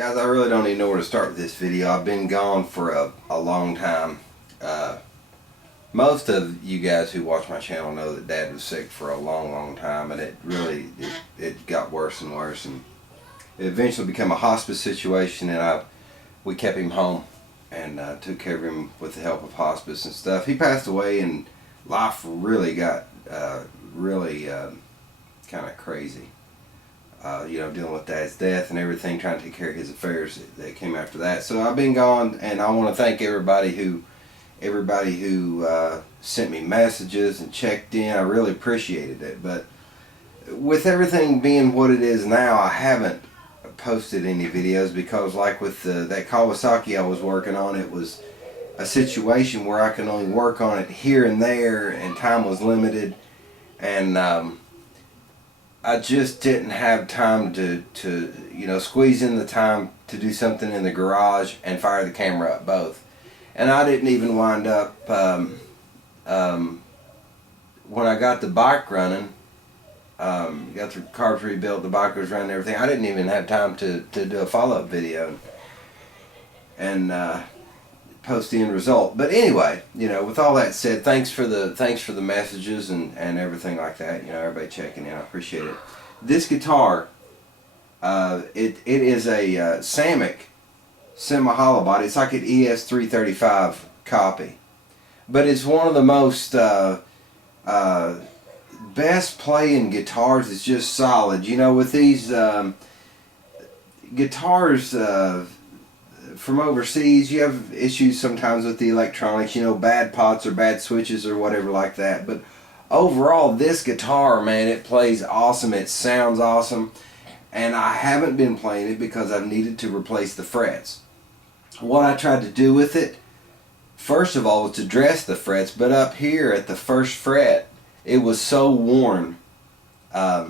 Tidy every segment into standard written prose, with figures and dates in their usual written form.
Guys, I really don't even know where to start with this video. I've been gone for a long time. Most of you guys who watch my channel know that Dad was sick for a long time, and it got worse and worse, and it eventually became a hospice situation, and we kept him home and took care of him with the help of hospice and stuff. He passed away, and life really got kind of crazy. Dealing with Dad's death and everything, trying to take care of his affairs that came after that. So I've been gone, and I want to thank everybody who sent me messages and checked in. I really appreciated it. But with everything being what it is now, I haven't posted any videos because, like with that Kawasaki I was working on, it was a situation where I can only work on it here and there, and time was limited, and I just didn't have time to squeeze in the time to do something in the garage and fire the camera up both. And I didn't even wind up, when I got the bike running, got the carbs rebuilt, the bike was running, everything, I didn't even have time to do a follow-up video and post the end result. But anyway, with all that said, thanks for the messages and everything like that. Everybody checking in, I appreciate it. This guitar, it is a Samick semi-hollow body. It's like an ES335 copy, but it's one of the most best playing guitars. It's just solid. With these guitars from overseas, you have issues sometimes with the electronics, bad pots or bad switches or whatever like that. But overall, this guitar, man, it plays awesome. It sounds awesome. And I haven't been playing it because I've needed to replace the frets. What I tried to do with it, first of all, was to dress the frets. But up here at the first fret, it was so worn, I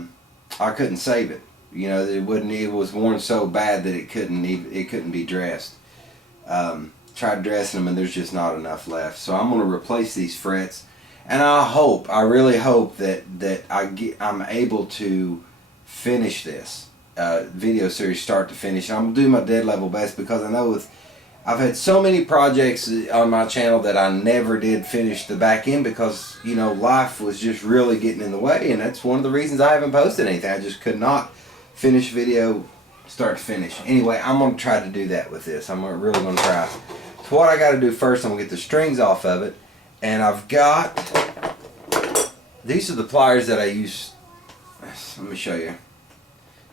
couldn't save it. It was worn so bad that it couldn't be dressed. Tried dressing them, and there's just not enough left. So I'm going to replace these frets, and I really hope that I'm able to finish this video series start to finish. And I'm going to do my dead level best, because I know I've had so many projects on my channel that I never did finish the back end because life was just really getting in the way, and that's one of the reasons I haven't posted anything. I just could not finish video start to finish. Anyway, I'm going to try to do that with this. I'm really going to try. So what I got to do first, I'm going to get the strings off of it, and I've got, these are the pliers that I use. Let me show you.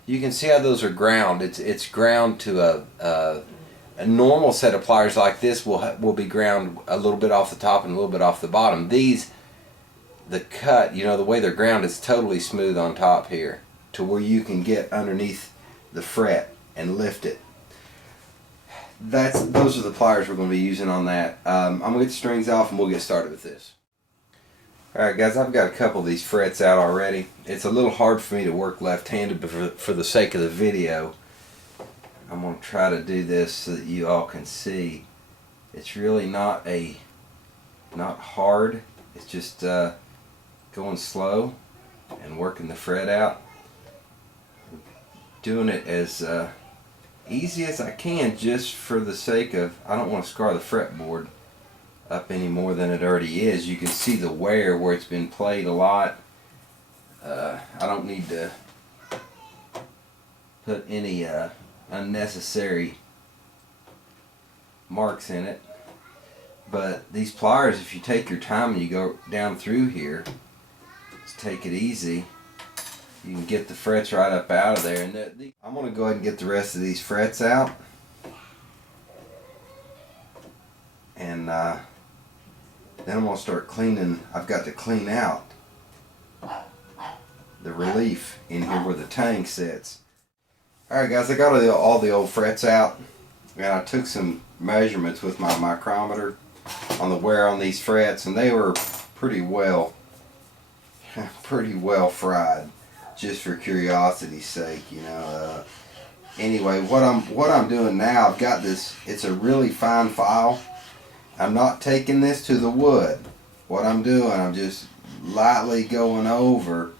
You can see how those are ground. It's ground to a normal set of pliers like this will be ground a little bit off the top and a little bit off the bottom. These, the cut, the way they're ground is totally smooth on top here, to where you can get underneath the fret and lift it. Those are the pliers we're going to be using on that. I'm going to get the strings off and we'll get started with this. Alright guys, I've got a couple of these frets out already. It's a little hard for me to work left-handed, but for the sake of the video, I'm going to try to do this so that you all can see. It's really not hard. It's just going slow and working the fret out. Doing it as easy as I can, just for the sake of, I don't want to scar the fretboard up any more than it already is. You can see the wear where it's been played a lot. I don't need to put any unnecessary marks in it, but these pliers, if you take your time and you go down through here, just take it easy, you can get the frets right up out of there. And I'm going to go ahead and get the rest of these frets out, and then I'm going to start cleaning. I've got to clean out the relief in here where the tang sits. Alright guys, I got all the old frets out, and I took some measurements with my micrometer on the wear on these frets, and they were pretty well fried, just for curiosity's sake. Anyway, what I'm doing now, I've got this, it's a really fine file. I'm not taking this to the wood. What I'm doing, I'm just lightly going over.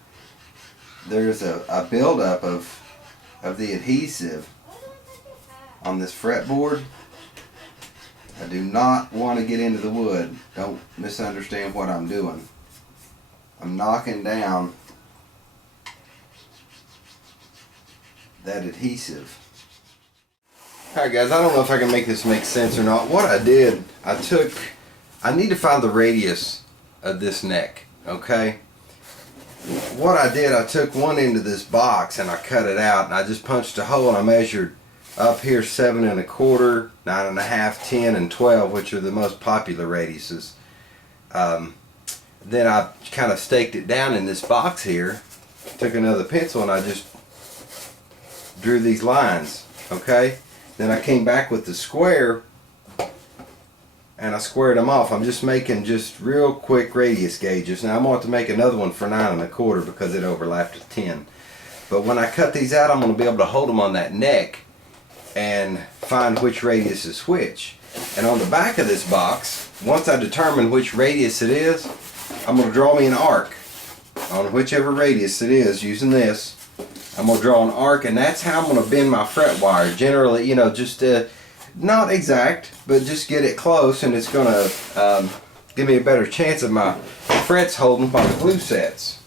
There's a buildup of the adhesive on this fretboard. I do not want to get into the wood. Don't misunderstand what I'm doing. I'm knocking down that adhesive. Alright guys, I don't know if I can make this make sense or not. What I did, I need to find the radius of this neck, okay? What I did, I took one end of this box and I cut it out, and I just punched a hole, and I measured up here 7 1/4, 9 1/2, 10, and 12, which are the most popular radiuses. Then I kind of staked it down in this box here, took another pencil, and I just drew these lines, okay? Then I came back with the square and I squared them off. I'm just making just real quick radius gauges. Now I'm going to have to make another one for 9 1/4 because it overlapped with 10. But when I cut these out, I'm going to be able to hold them on that neck and find which radius is which. And on the back of this box, once I determine which radius it is, I'm going to draw me an arc on whichever radius it is using this. I'm going to draw an arc, and that's how I'm going to bend my fret wire. Generally, you know, just not exact, but just get it close, and it's going to give me a better chance of my frets holding while the glue sets.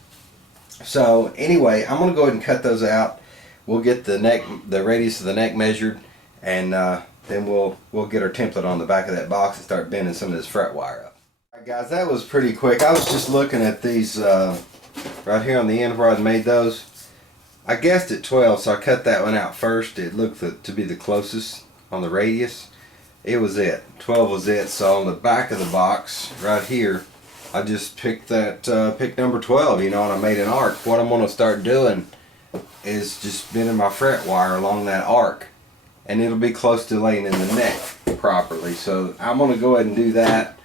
So anyway, I'm going to go ahead and cut those out. We'll get the radius of the neck measured, and then we'll get our template on the back of that box and start bending some of this fret wire up. Alright guys, that was pretty quick. I was just looking at these right here on the end where I made those. I guessed at 12, so I cut that one out first. It looked to be the closest on the radius. It was it. 12 was it. So on the back of the box right here, I just picked number 12, you know, and I made an arc. What I'm going to start doing is just bending my fret wire along that arc, and it'll be close to laying in the neck properly. So I'm going to go ahead and do that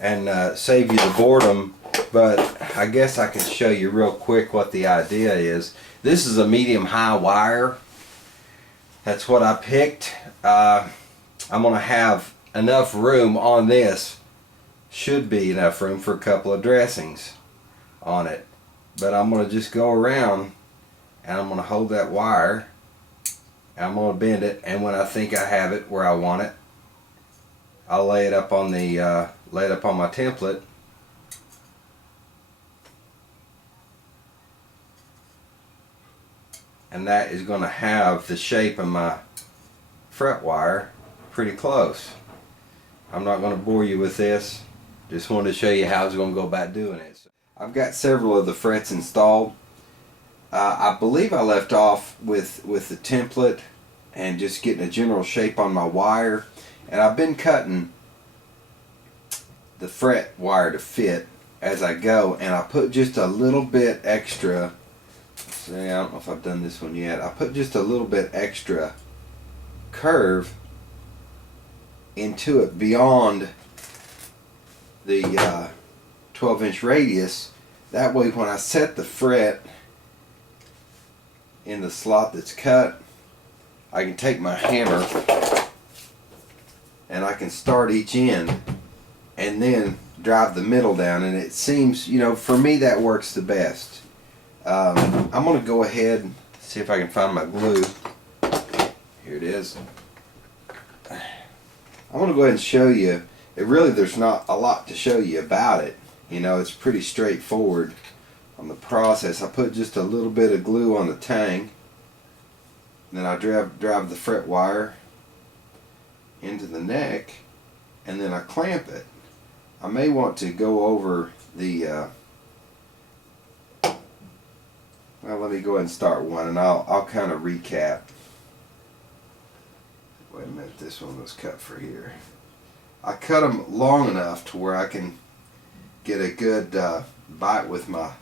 and save you the boredom. But I guess I can show you real quick what the idea is. This is a medium-high wire. That's what I picked. I'm going to have enough room on this. Should be enough room for a couple of dressings on it. But I'm going to just go around and I'm going to hold that wire. And I'm going to bend it, and when I think I have it where I want it, I'll lay it up on my template. And that is going to have the shape of my fret wire pretty close. I'm not going to bore you with this. Just wanted to show you how I was going to go about doing it. So I've got several of the frets installed. I believe I left off with the template and just getting a general shape on my wire. And I've been cutting the fret wire to fit as I go. And I put just a little bit extra. See, I don't know if I've done this one yet. I put just a little bit extra curve into it beyond the 12-inch radius. That way when I set the fret in the slot that's cut, I can take my hammer and I can start each end and then drive the middle down. And it seems, you know, for me that works the best. I'm going to go ahead and see if I can find my glue. Here it is. I'm going to go ahead and show you. There's not a lot to show you about it. You know, it's pretty straightforward on the process. I put just a little bit of glue on the tang. Then I drive the fret wire into the neck, and then I clamp it. I may want to go over the well, let me go ahead and start one, and I'll kind of recap. Wait a minute, this one was cut for here. I cut them long enough to where I can get a good bite with my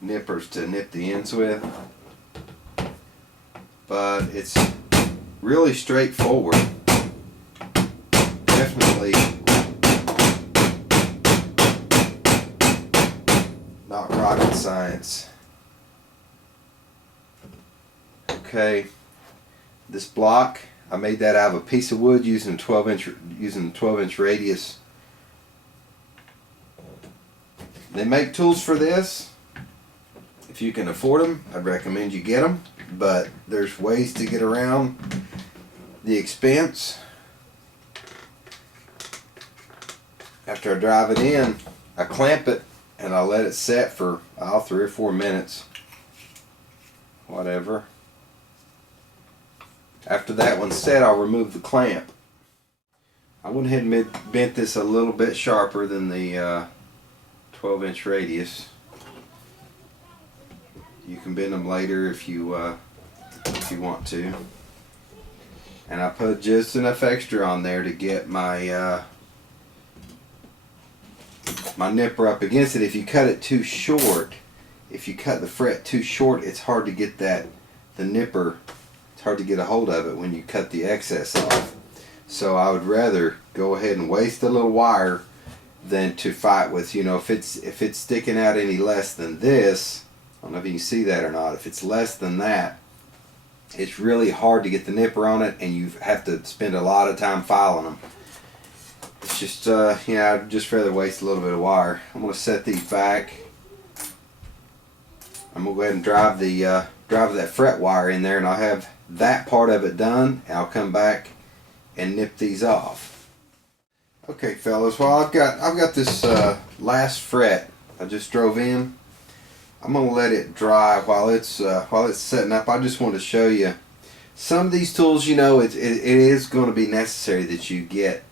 nippers to nip the ends with. But it's really straightforward. Definitely not rocket science. Okay, this block, I made that out of a piece of wood using the 12-inch radius. They make tools for this. If you can afford them, I'd recommend you get them. But there's ways to get around the expense, after I drive it in, I clamp it and I let it set for 3 or 4 minutes, whatever. After that one's set, I'll remove the clamp. I went ahead and bent this a little bit sharper than the 12-inch radius. You can bend them later if you want to. And I put just enough extra on there to get my my nipper up against it. If you cut it too short, if you cut the fret too short, it's hard to get the nipper. It's hard to get a hold of it when you cut the excess off. So I would rather go ahead and waste a little wire than to fight with, if it's sticking out any less than this. I don't know if you can see that or not. If it's less than that, it's really hard to get the nipper on it, and you have to spend a lot of time filing them. It's just, I'd just rather waste a little bit of wire. I'm going to set these back. I'm going to go ahead and drive that fret wire in there, and I'll have that part of it done, and I'll come back and nip these off. Okay, fellas, well I've got this last fret I just drove in. I'm gonna let it dry while it's setting up. I just want to show you some of these tools. It is going to be necessary that you get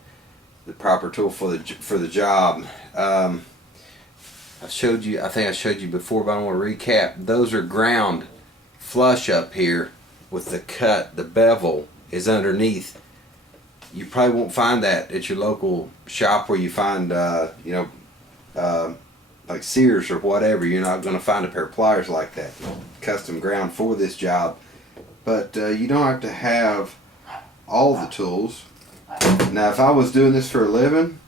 the proper tool for the job. I think I showed you before, but I want to recap. Those are ground flush up here with the cut. The bevel is underneath. You probably won't find that at your local shop where you find like Sears or whatever. You're not going to find a pair of pliers like that, custom ground for this job. But you don't have to have all the tools. Now, if I was doing this for a living,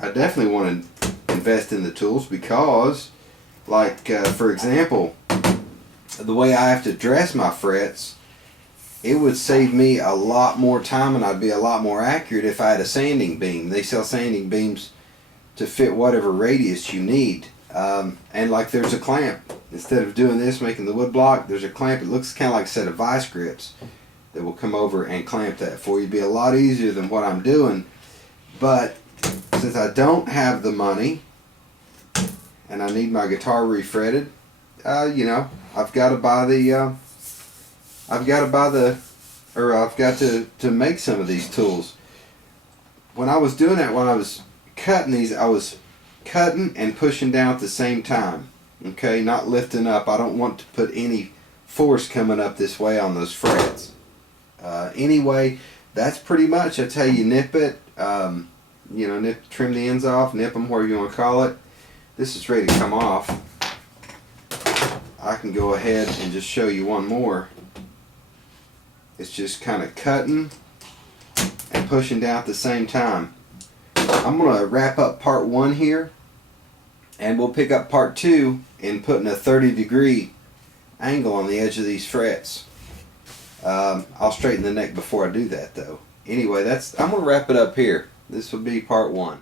I definitely want to invest in the tools because, like for example, the way I have to dress my frets, it would save me a lot more time and I'd be a lot more accurate if I had a sanding beam. They sell sanding beams to fit whatever radius you need. And like there's a clamp. Instead of doing this, making the wood block, there's a clamp. It looks kind of like a set of vice grips that will come over and clamp that for you. It'd be a lot easier than what I'm doing. But since I don't have the money and I need my guitar refretted, I've got to make some of these tools. When I was doing that, when I was cutting these, I was cutting and pushing down at the same time. Okay, not lifting up. I don't want to put any force coming up this way on those frets. Anyway, that's pretty much, that's how you nip it. Trim the ends off, nip them, whatever you want to call it. This is ready to come off. I can go ahead and just show you one more. It's just kind of cutting and pushing down at the same time. I'm going to wrap up part 1 here, and we'll pick up part 2 in putting a 30-degree angle on the edge of these frets. I'll straighten the neck before I do that though. Anyway, I'm going to wrap it up here. This will be part 1.